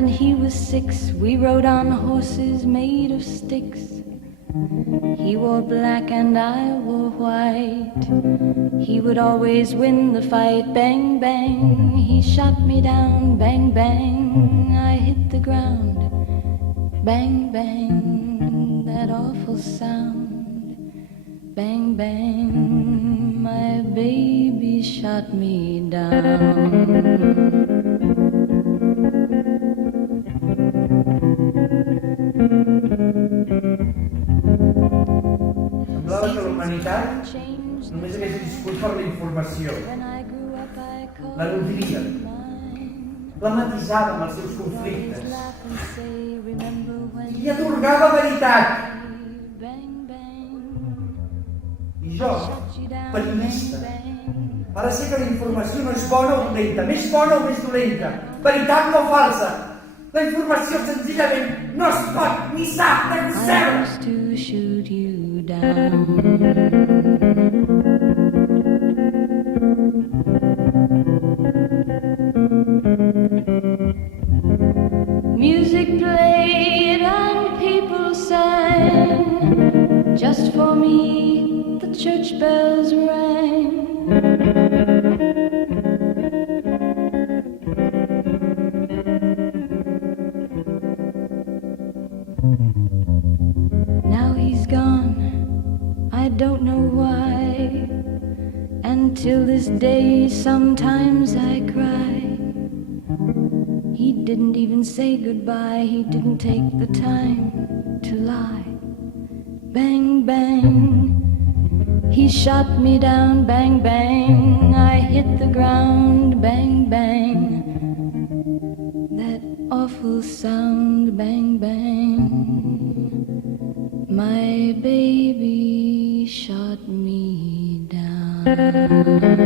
and he was 6. We rode on horses made of sticks. He wore black and I wore white. He would always win the fight. Bang, bang, he shot me down. Bang, bang, I hit the ground. Bang, bang, that awful sound. Bang, bang, my baby shot me down. Semblava que la humanitat només hagués viscut per la informació. La nodria, la matisava amb els seus conflictes i atorgava veritat. I jo, periodista, ara sé que la informació no és bona o dolenta, més bona o més dolenta, veritable o falsa. La informació senzillament no es pot ni s'ha de concebre. Music played and people sang. Just for me, the church bells rang. Now he's gone, I don't know why. And till this day, sometimes I cry. He didn't even say goodbye, he didn't take the time to lie. Bang, bang, he shot me down. Bang, bang, I hit the ground. Bang, bang, that awful sound. Bang, bang, my baby shot me down.